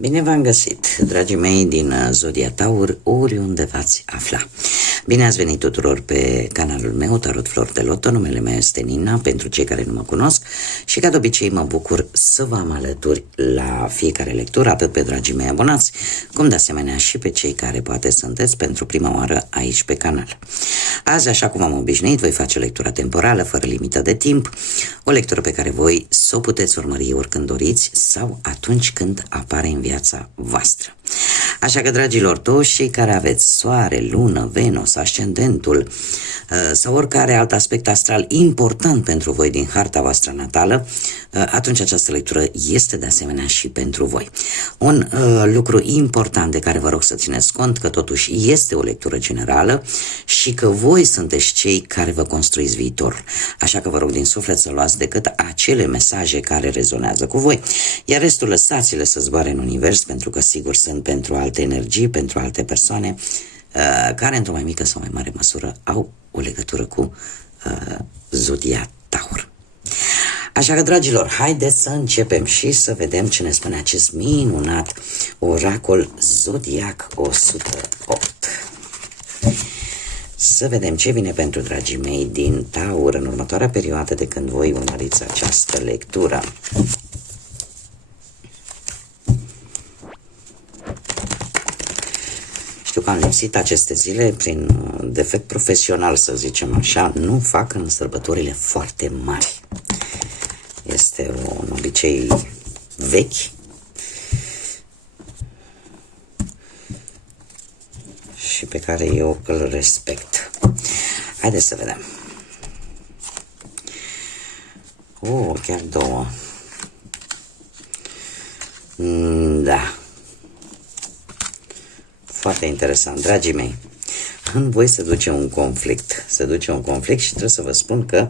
Bine v-am găsit, dragii mei din Zodia Taur, oriunde v-ați afla. Bine ați venit tuturor pe canalul meu, Tarot Flor de Loto. Numele meu este Nina, pentru cei care nu mă cunosc, și ca de obicei mă bucur să vă am alături la fiecare lectură, atât pe dragii mei abonați, cum de asemenea și pe cei care poate sunteți pentru prima oară aici pe canal. Azi, așa cum am obișnuit, voi face lectura temporală, fără limită de timp, o lectură pe care voi să o puteți urmări oricând doriți sau atunci când apare în viața voastră. Așa că, dragilor, toți cei care aveți soare, lună, Venus, ascendentul sau oricare alt aspect astral important pentru voi din harta voastră natală, atunci această lectură este de asemenea și pentru voi. Un lucru important de care vă rog să țineți cont, că totuși este o lectură generală și că voi sunteți cei care vă construiți viitorul. Așa că vă rog din suflet să luați decât acele mesaje care rezonează cu voi, iar restul lăsați-le să zboare în univers, pentru că sigur sunt pentru alte energii, pentru alte persoane care într-o mai mică sau mai mare măsură au o legătură cu Zodia Taur. Așa că, dragilor, haideți să începem și să vedem ce ne spune acest minunat oracol Zodiac 108. Să vedem ce vine pentru dragii mei din Taur în următoarea perioadă de când voi urmăriți această lectură. Știu că am lipsit aceste zile prin defect profesional, să zicem așa, nu fac în sărbătorile foarte mari. Este un obicei vechi și pe care eu îl respect. Haideți să vedem. Chiar două. Da. Foarte interesant, dragii mei. În voi se duce un conflict. Se duce un conflict și trebuie să vă spun că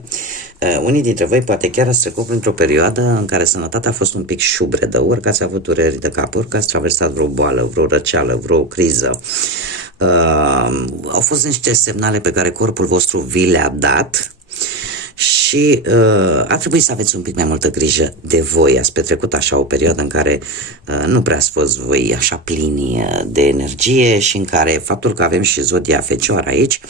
unii dintre voi poate chiar ați trecut printr-o perioadă în care sănătatea a fost un pic șubredă, ori că ați avut dureri de cap, ori că ați traversat vreo boală, vreo răceală, vreo criză. Au fost niște semnale pe care corpul vostru vi le-a dat și ar trebui să aveți un pic mai multă grijă de voi. Ați petrecut așa o perioadă în care nu prea ați fost voi așa plini de energie și în care faptul că avem și Zodia Fecioară aici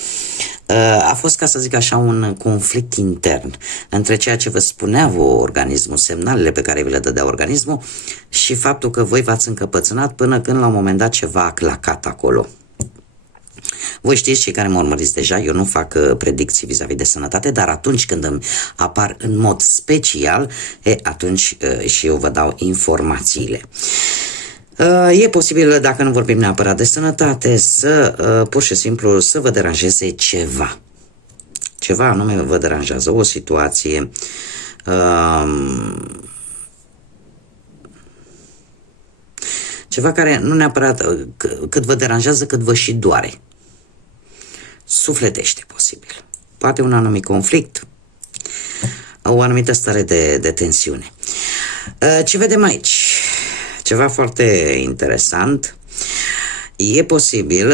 a fost, ca să zic așa, un conflict intern între ceea ce vă spunea vouă organismul, semnalele pe care vi le dădea organismul, și faptul că voi v-ați încăpățânat până când la un moment dat ceva a clacat acolo. Voi știți, cei care mă urmăriți deja, eu nu fac predicții vis-a-vis de sănătate, dar atunci când îmi apar în mod special, atunci și eu vă dau informațiile. E posibil, dacă nu vorbim neapărat de sănătate, să pur și simplu să vă deranjeze ceva. Ceva anume vă deranjează, o situație, ceva care nu neapărat cât vă deranjează, cât vă și doare. Sufletește, posibil. Poate un anumit conflict, o anumită stare de tensiune. Ce vedem aici? Ceva foarte interesant. E posibil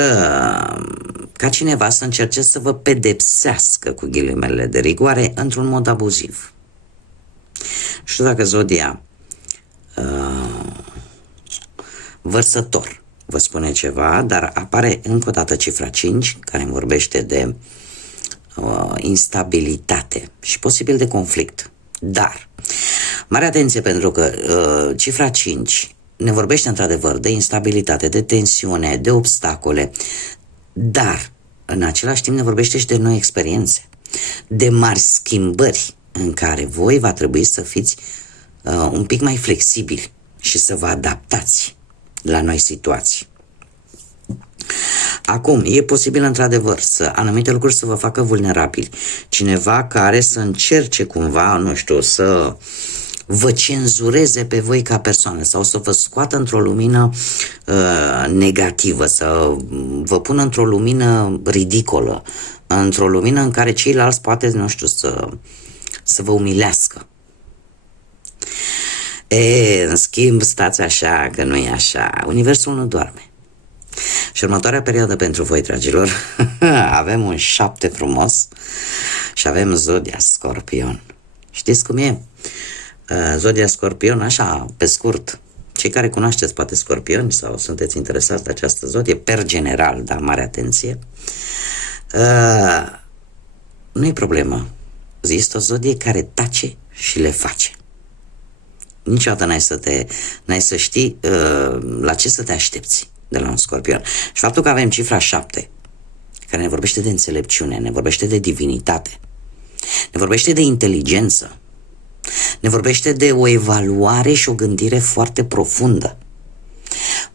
ca cineva să încerce să vă pedepsească, cu ghilimele de rigoare, într-un mod abuziv. Nu știu dacă Zodia Vărsător vă spune ceva, dar apare încă o dată cifra 5, care îmi vorbește de instabilitate și posibil de conflict. Dar, mare atenție, pentru că cifra 5 ne vorbește într-adevăr de instabilitate, de tensiune, de obstacole, dar în același timp ne vorbește și de noi experiențe, de mari schimbări în care voi va trebui să fiți un pic mai flexibili și să vă adaptați la noi situații. Acum, e posibil într-adevăr să anumite lucruri să vă facă vulnerabili. Cineva care să încerce cumva, nu știu, să vă cenzureze pe voi ca persoană sau să vă scoată într-o lumină negativă, să vă pună într-o lumină ridicolă, într-o lumină în care ceilalți poate, nu știu, să vă umilească. În schimb, stați așa, că nu e așa. Universul nu doarme. Și următoarea perioadă pentru voi, dragilor, avem un 7 frumos și avem Zodia Scorpion. Știți cum e? Zodia Scorpion, așa, pe scurt, Cei care cunoașteți poate Scorpioni sau sunteți interesați de această zodie, per general, dar mare atenție, nu e problemă. Este o zodie care tace și le face. Niciodată n-ai să știi la ce să te aștepți de la un Scorpion. Și faptul că avem cifra 7, care ne vorbește de înțelepciune, ne vorbește de divinitate, ne vorbește de inteligență, ne vorbește de o evaluare și o gândire foarte profundă.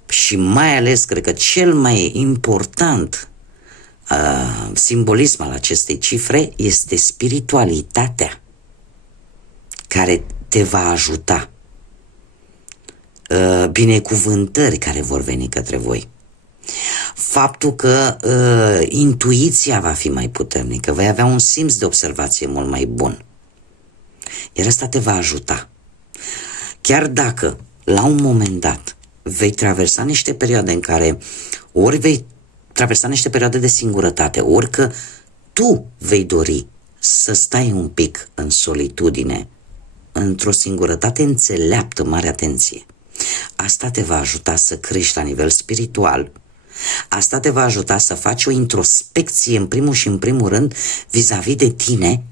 Și mai ales, cred că cel mai important simbolism al acestei cifre este spiritualitatea care te va ajuta, binecuvântări care vor veni către voi, faptul că intuiția va fi mai puternică, vei avea un simț de observație mult mai bun, iar asta te va ajuta. Chiar dacă la un moment dat vei traversa niște perioade în care ori vei traversa niște perioade de singurătate, ori că tu vei dori să stai un pic în solitudine, într-o singurătate înțeleaptă, mare atenție. Asta te va ajuta să crești la nivel spiritual. Asta te va ajuta să faci o introspecție în primul și în primul rând vis-a-vis de tine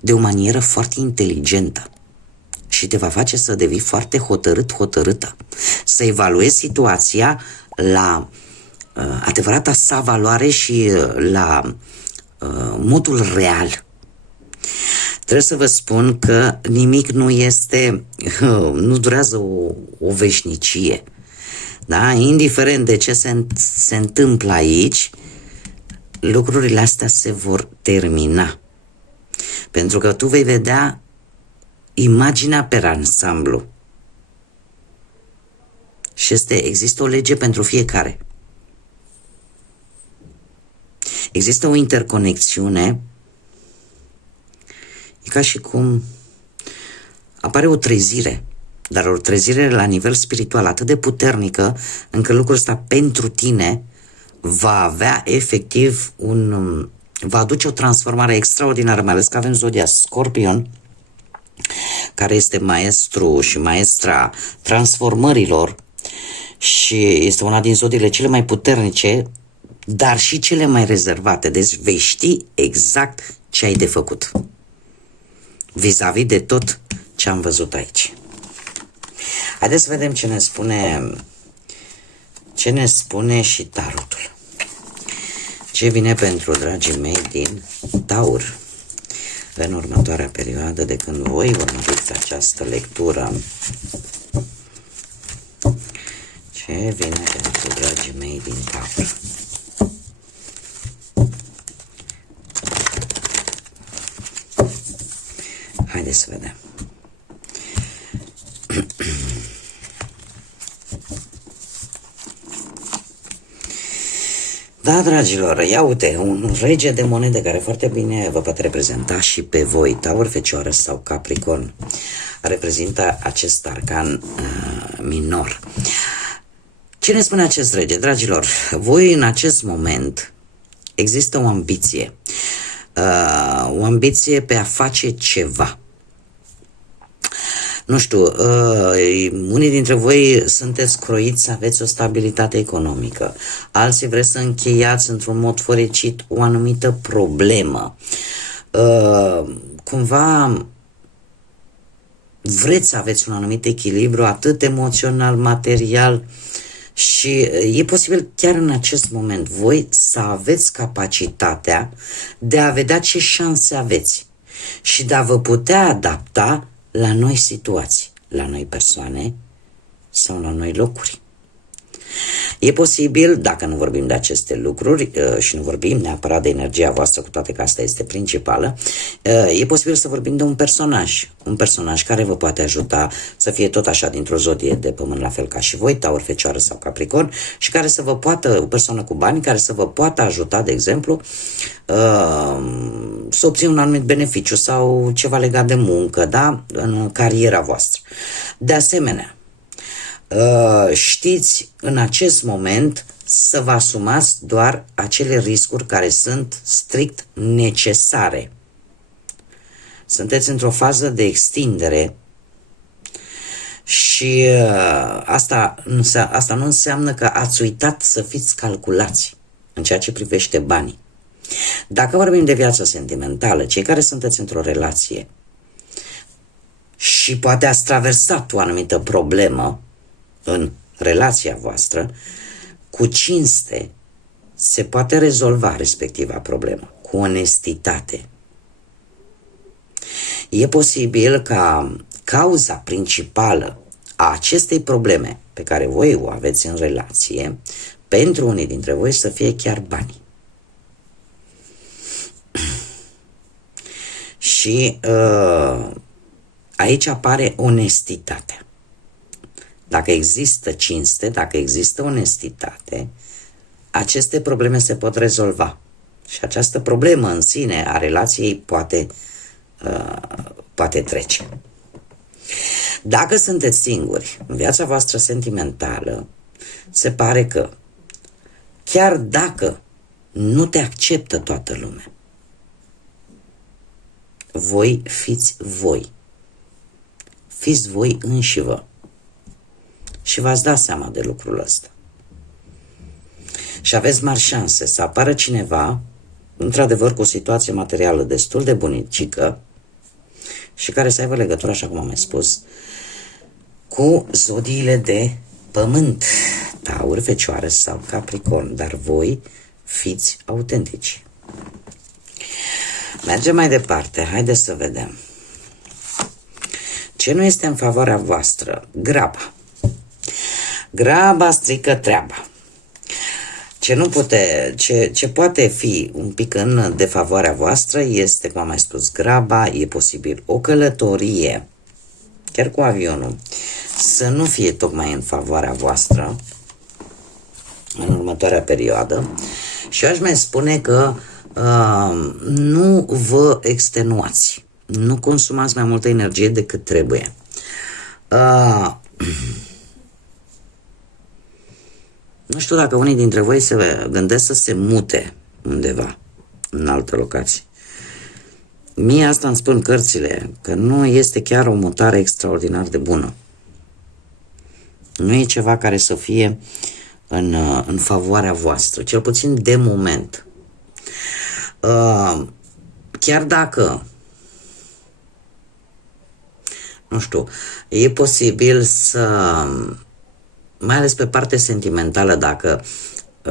de o manieră foarte inteligentă. Și te va face să devii foarte hotărâtă. Să evaluezi situația la adevărata sa valoare și la modul real. Trebuie să vă spun că nimic nu durează o veșnicie. Da? Indiferent de ce se întâmplă aici, lucrurile astea se vor termina. Pentru că tu vei vedea imaginea per ansamblu. Și există o lege pentru fiecare. Există o interconexiune. E ca și cum apare o trezire, dar o trezire la nivel spiritual atât de puternică încât lucrul ăsta pentru tine va avea efectiv va aduce o transformare extraordinară, mai ales că avem zodia Scorpion, care este maestru și maestra transformărilor și este una din zodiile cele mai puternice, dar și cele mai rezervate. Deci vei ști exact ce ai de făcut vis-a-vis de tot ce am văzut aici. Haideți să vedem ce ne spune și tarotul. Ce vine pentru dragii mei din Taur în următoarea perioadă de când voi urmăriți această lectură. Ce vine pentru dragii mei din Taur? Haideți să vedem. Da, dragilor, ia uite, un rege de monede care foarte bine vă poate reprezenta și pe voi, Taur, Fecioară sau Capricorn. Reprezintă acest arcan minor. Ce ne spune acest rege? Dragilor, voi în acest moment există o ambiție pe a face ceva. Nu știu, unii dintre voi sunteți croiți să aveți o stabilitate economică, alții vreți să încheiați într-un mod fericit o anumită problemă. Cumva vreți să aveți un anumit echilibru, atât emoțional, material, și e posibil chiar în acest moment voi să aveți capacitatea de a vedea ce șanse aveți și de a vă putea adapta la noi situații, la noi persoane sau la noi locuri. E posibil, dacă nu vorbim de aceste lucruri și nu vorbim neapărat de energia voastră, cu toate că asta este principală, e posibil să vorbim de un personaj care vă poate ajuta să fie tot așa dintr-o zodie de pământ, la fel ca și voi, Taur, Fecioară sau Capricorn, și care să vă poată, o persoană cu bani, care să vă poată ajuta, de exemplu, să obțină un anumit beneficiu sau ceva legat de muncă, da? În cariera voastră. De asemenea, știți în acest moment să vă asumați doar acele riscuri care sunt strict necesare. Sunteți într-o fază de extindere Și asta nu înseamnă că ați uitat să fiți calculați în ceea ce privește banii. Dacă vorbim de viața sentimentală, cei care sunteți într-o relație și poate ați traversat o anumită problemă în relația voastră, cu cinste se poate rezolva respectiva problemă, cu onestitate. E posibil ca cauza principală a acestei probleme pe care voi o aveți în relație, pentru unii dintre voi să fie chiar banii. Și aici apare onestitatea. Dacă există cinste, dacă există onestitate, aceste probleme se pot rezolva. Și această problemă în sine a relației poate trece. Dacă sunteți singuri în viața voastră sentimentală, se pare că chiar dacă nu te acceptă toată lumea, voi fiți voi. Fiți voi înșivă. Și v-ați dat seama de lucrul ăsta. Și aveți mari șanse să apară cineva, într-adevăr, cu o situație materială destul de bunicică și care să aibă legătură, așa cum am mai spus, cu zodiile de pământ, Taur, Fecioară sau Capricorn, dar voi fiți autentici. Mergem mai departe, haideți să vedem. Ce nu este în favoarea voastră? Graba. Graba strică treaba. Ce poate fi un pic în defavoarea voastră este, cum am mai spus, graba, e posibil o călătorie, chiar cu avionul, să nu fie tocmai în favoarea voastră în următoarea perioadă. Și aș mai spune că nu vă extenuați, nu consumați mai multă energie decât trebuie. Nu știu dacă unii dintre voi se gândesc să se mute undeva, în altă locație. Mie asta îmi spun cărțile, că nu este chiar o mutare extraordinar de bună. Nu e ceva care să fie în favoarea voastră, cel puțin de moment. Chiar dacă, nu știu, e posibil să, mai ales pe partea sentimentală, dacă,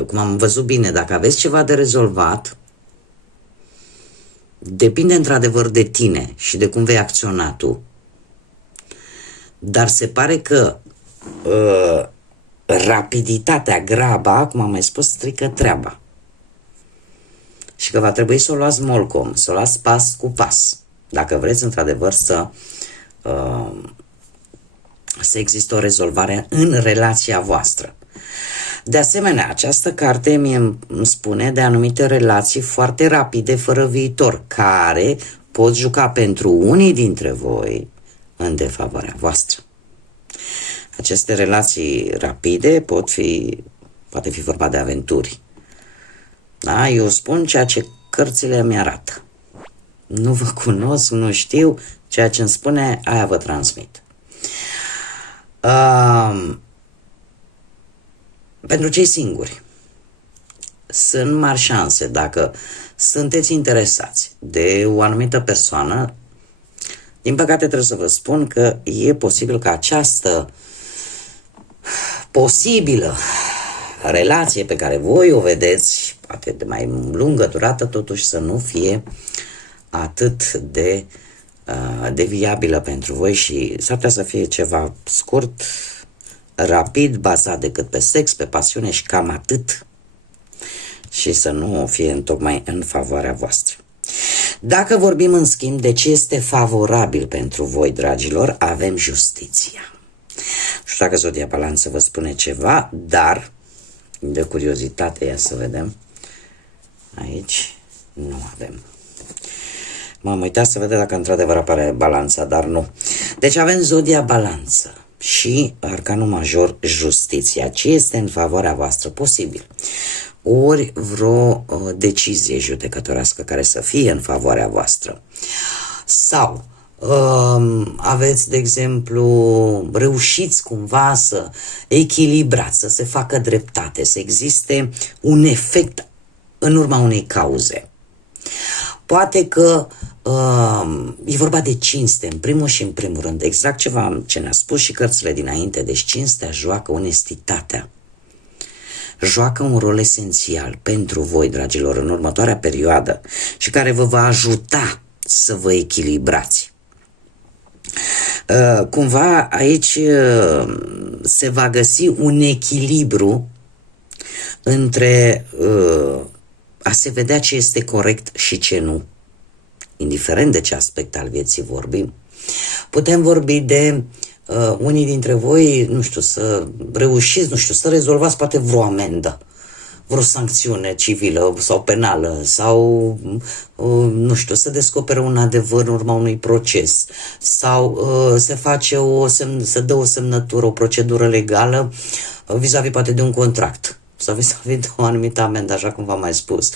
cum am văzut bine, dacă aveți ceva de rezolvat, depinde într-adevăr de tine și de cum vei acționa tu, dar se pare că rapiditatea, graba, cum am mai spus, strică treaba. Și că va trebui să o luați molcom, să o luați pas cu pas, dacă vreți într-adevăr să există o rezolvare în relația voastră. De asemenea, această carte îmi spune de anumite relații foarte rapide, fără viitor, care pot juca pentru unii dintre voi în defavoarea voastră. Aceste relații rapide poate fi vorba de aventuri. Da? Eu spun ceea ce cărțile mi arată. Nu vă cunosc, nu știu, ceea ce îmi spune, aia vă transmit. Pentru cei singuri, sunt mari șanse, dacă sunteți interesați de o anumită persoană, din păcate trebuie să vă spun că e posibil ca această posibilă relație pe care voi o vedeți, poate de mai lungă durată, totuși să nu fie atât de viabilă pentru voi și s-ar putea să fie ceva scurt, rapid, bazat decât pe sex, pe pasiune și cam atât, și să nu fie tocmai în favoarea voastră. Dacă vorbim în schimb de ce este favorabil pentru voi, dragilor, avem justiția. Nu știu dacă Zodia Balanță vă spune ceva, dar de curiozitate, ia să vedem. Aici nu avem. M-am uitat să vedem dacă într-adevăr apare Balanța, dar nu. Deci avem Zodia Balanță și arcanul major Justiția. Ce este în favoarea voastră? Posibil ori vreo decizie judecătorească care să fie în favoarea voastră, sau aveți, de exemplu, reușiți cumva să echilibrați, să se facă dreptate, să existe un efect în urma unei cauze. Poate că e vorba de cinste, în primul și în primul rând, exact ceva ce ne-a spus și cărțile dinainte, deci cinstea joacă onestitatea. Joacă un rol esențial pentru voi, dragilor, în următoarea perioadă și care vă va ajuta să vă echilibrați. Cumva aici se va găsi un echilibru între a se vedea ce este corect și ce nu, indiferent de ce aspect al vieții vorbim. Putem vorbi de unii dintre voi, nu știu, să reușiți, nu știu, să rezolvați poate vreo amendă, vreo sancțiune civilă sau penală sau, nu știu, să descopere un adevăr în urma unui proces sau se face să dă o semnătură, o procedură legală vis-a-vis poate de un contract sau vis-a-vis de o anumită amendă, așa cum v-am mai spus.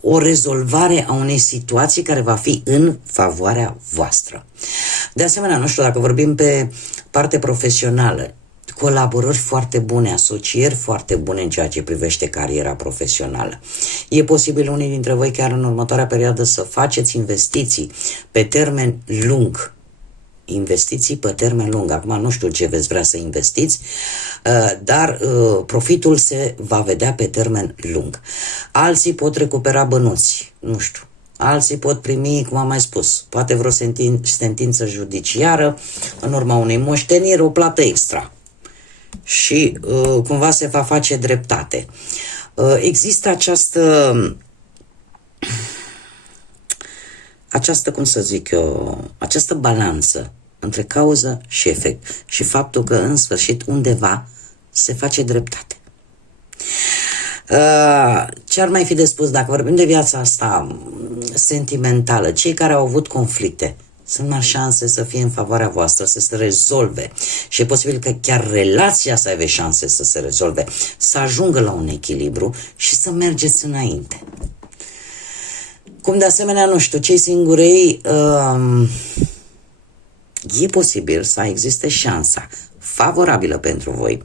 O rezolvare a unei situații care va fi în favoarea voastră. De asemenea, nu știu, dacă vorbim pe parte profesională, colaborări foarte bune, asocieri foarte bune în ceea ce privește cariera profesională. E posibil unii dintre voi chiar în următoarea perioadă să faceți investiții pe termen lung. Investiții pe termen lung. Acum nu știu ce veți vrea să investiți, dar profitul se va vedea pe termen lung. Alții pot recupera bănuți, nu știu. Alții pot primi, cum am mai spus, poate vreo sentință judiciară în urma unei moșteniri, o plată extra. Și cumva se va face dreptate. Există această, cum să zic eu, această balanță între cauză și efect și faptul că în sfârșit undeva se face dreptate. Ce ar mai fi de spus dacă vorbim de viața asta sentimentală? Cei care au avut conflicte, sunt mari șanse să fie în favoarea voastră, să se rezolve și e posibil că chiar relația să aibă șanse să se rezolve, să ajungă la un echilibru și să mergeți înainte. Cum de asemenea, nu știu, cei singurei, e posibil să existe șansa favorabilă pentru voi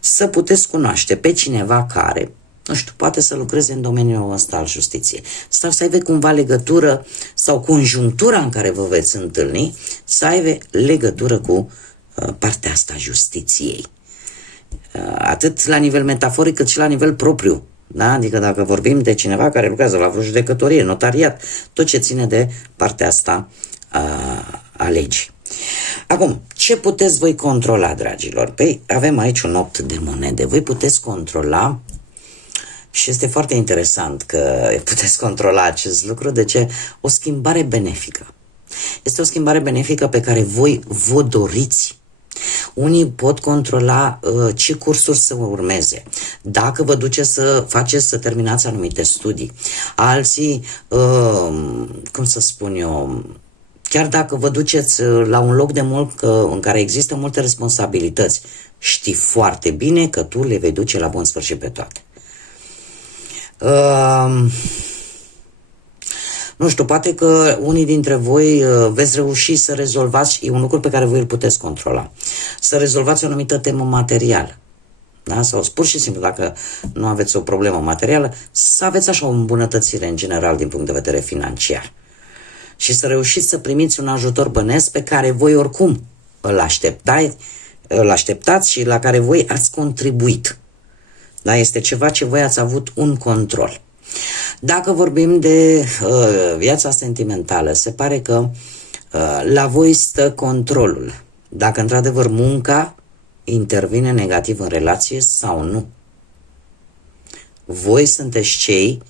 să puteți cunoaște pe cineva care, nu știu, poate să lucreze în domeniul ăsta al justiției sau să aibă cumva legătură sau conjunctura în care vă veți întâlni să aibă legătură cu partea asta a justiției. Atât la nivel metaforic cât și la nivel propriu. Da? Adică dacă vorbim de cineva care lucrează la vreo judecătorie, notariat, tot ce ține de partea asta a legii. Acum, ce puteți voi controla, dragilor? Păi, avem aici un 8 de monede. Voi puteți controla și este foarte interesant că puteți controla acest lucru. De ce? O schimbare benefică. Este o schimbare benefică pe care voi vă doriți. Unii pot controla ce cursuri să urmeze, dacă vă duceți să terminați anumite studii. Alții, cum să spun eu, chiar dacă vă duceți la un loc de muncă în care există multe responsabilități, știi foarte bine că tu le vei duce la bun sfârșit pe toate. Nu știu, poate că unii dintre voi veți reuși să rezolvați, e un lucru pe care voi îl puteți controla, să rezolvați o anumită temă materială. Da? Sau pur și simplu, dacă nu aveți o problemă materială, să aveți așa o îmbunătățire în general din punct de vedere financiar. Și să reușiți să primiți un ajutor bănesc pe care voi oricum îl așteptați și la care voi ați contribuit. Da? Este ceva ce voi ați avut un control. Dacă vorbim de viața sentimentală, se pare că la voi stă controlul. Dacă într-adevăr munca intervine negativ în relație sau nu. Voi sunteți cei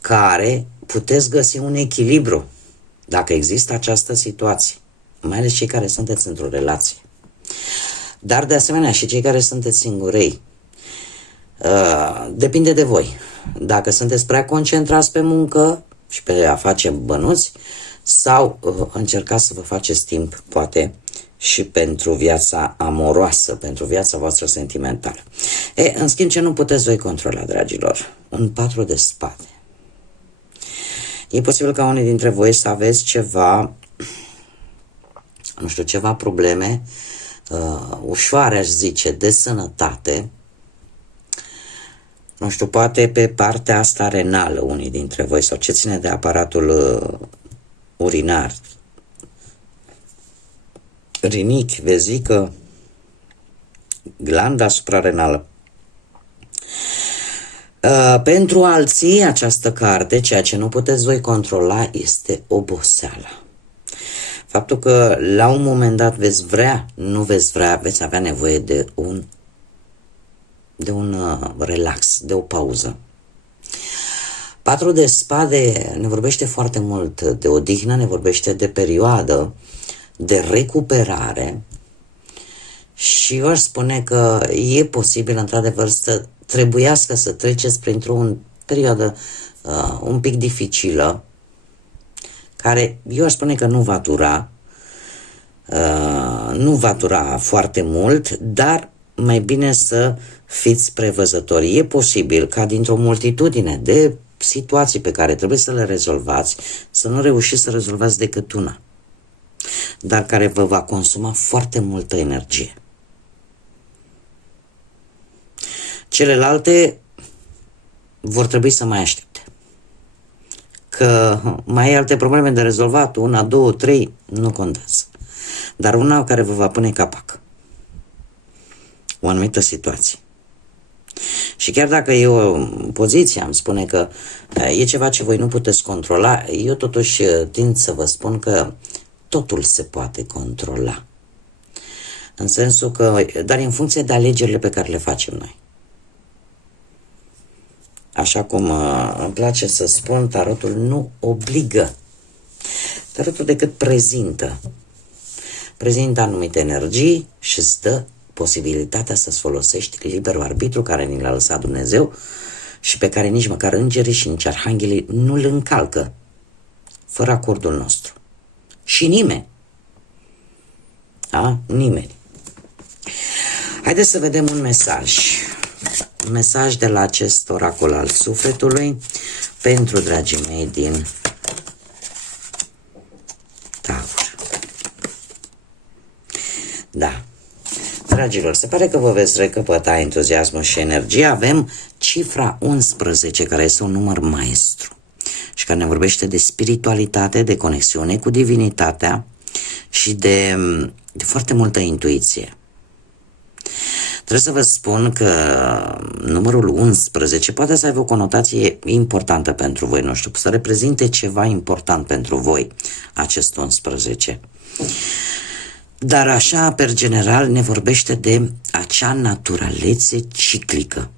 care puteți găsi un echilibru dacă există această situație, mai ales cei care sunteți într-o relație. Dar de asemenea și cei care sunteți singurei. Depinde de voi. Dacă sunteți prea concentrați pe muncă și pe a face bănuți sau încercați să vă faceți timp, poate, și pentru viața amoroasă, pentru viața voastră sentimentală. În schimb, ce nu puteți voi controla, dragilor? Un 4 de spade. E posibil ca unii dintre voi să aveți ceva, nu știu, ceva probleme ușoare, aș zice, de sănătate. Nu știu, poate pe partea asta renală unii dintre voi, sau ce ține de aparatul urinar, rinichi, vezică, glanda suprarenală. Pentru alții, această carte, ceea ce nu puteți voi controla, este oboseala. Faptul că la un moment dat veți vrea, nu veți vrea, veți avea nevoie de un relax, de o pauză. 4 de spade ne vorbește foarte mult de odihnă, ne vorbește de perioadă, de recuperare și eu aș spune că e posibil într-adevăr să trebuiască să treceți printr-o perioadă un pic dificilă, care eu aș spune că nu va dura foarte mult, dar mai bine să fiți prevăzători. E posibil ca dintr-o multitudine de situații pe care trebuie să le rezolvați, să nu reușiți să rezolvați decât una, dar care vă va consuma foarte multă energie. Celelalte vor trebui să mai aștepte. Că mai ai alte probleme de rezolvat, 1, 2, 3, nu contează. Dar una care vă va pune capac. O anumită situație. Și chiar dacă e o poziție, îmi spune că e ceva ce voi nu puteți controla, eu totuși tind să vă spun că totul se poate controla. În sensul că, dar în funcție de alegerile pe care le facem noi. Așa cum îmi place să spun, tarotul nu obligă. Tarotul decât prezintă. Prezintă anumite energii și îți dă posibilitatea să-ți folosești liberul arbitru care ni l-a lăsat Dumnezeu și pe care nici măcar îngerii și nici arhanghelii nu îl încalcă fără acordul nostru. Și nimeni. Da? Nimeni. Haideți să vedem un mesaj. Un mesaj de la acest oracol al sufletului pentru dragii mei din Taur. Da. Dragilor, se pare că vă veți recăpăta entuziasmul și energia. Avem cifra 11, care este un număr maestru și care ne vorbește de spiritualitate, de conexiune cu divinitatea și de foarte multă intuiție. Trebuie să vă spun că numărul 11 poate să aibă o conotație importantă pentru voi, nu știu, să reprezinte ceva important pentru voi, acest 11. Dar așa, per general, ne vorbește de acea naturalețe ciclică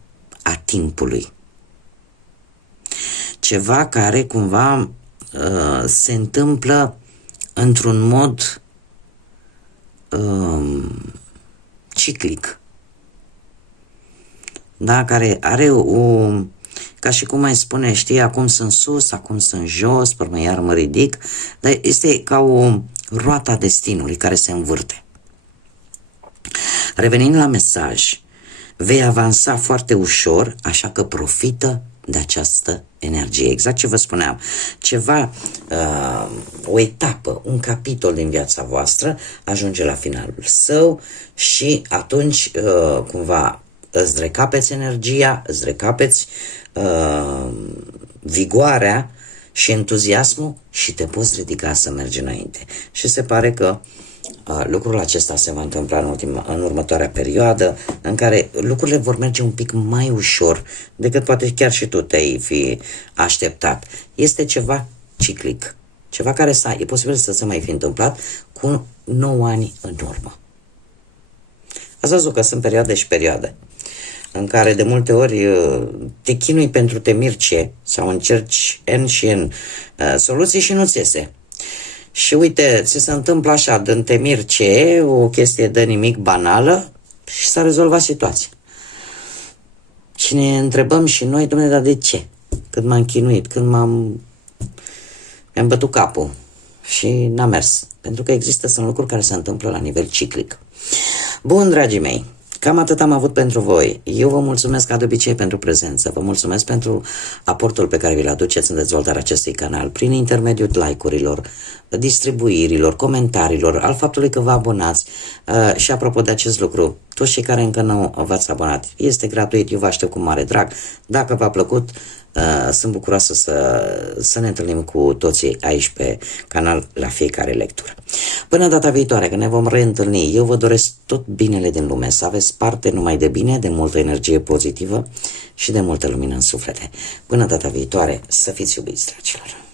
a timpului. Ceva care cumva se întâmplă într-un mod ciclic. Da, care are ca și cum mai spune, știi, acum sunt sus, acum sunt jos, pe urmă iar mă ridic, dar este ca o roata destinului care se învârte. Revenind la mesaj, vei avansa foarte ușor, așa că profită de această energie. Exact ce vă spuneam, ceva, o etapă, un capitol din viața voastră ajunge la finalul său și atunci cumva îți recapeți energia, îți recapeți vigoarea și entuziasmul și te poți ridica să mergi înainte. Și se pare că lucrul acesta se va întâmpla în următoarea perioadă, în care lucrurile vor merge un pic mai ușor decât poate chiar și tu te-ai fi așteptat. Este ceva ciclic, ceva care e posibil să se mai fi întâmplat cu 9 ani în urmă. Ați văzut că sunt perioade și perioade în care de multe ori te chinui pentru te mirce sau încerci N și N soluții și nu-ți iese. Și uite, ți se întâmplă așa, dând te mirce, o chestie de nimic banală și s-a rezolvat situația. Și ne întrebăm și noi, Doamne, dar de ce? Când m-am chinuit, când mi-am bătut capul și n-a mers. Pentru că sunt lucruri care se întâmplă la nivel ciclic. Bun, dragii mei, Cam atât am avut pentru voi. Eu vă mulțumesc ca de obicei pentru prezență, vă mulțumesc pentru aportul pe care vi-l aduceți în dezvoltarea acestui canal, prin intermediul like-urilor, distribuirilor, comentariilor, al faptului că vă abonați. Și apropo de acest lucru, toți cei care încă nu v-ați abonat, este gratuit, eu vă aștept cu mare drag. Dacă v-a plăcut, sunt bucuroasă să ne întâlnim cu toții aici pe canal la fiecare lectură. Până data viitoare, când ne vom reîntâlni, eu vă doresc tot binele din lume, să aveți parte numai de bine, de multă energie pozitivă și de multă lumină în suflete. Până data viitoare, să fiți iubiți, dragilor!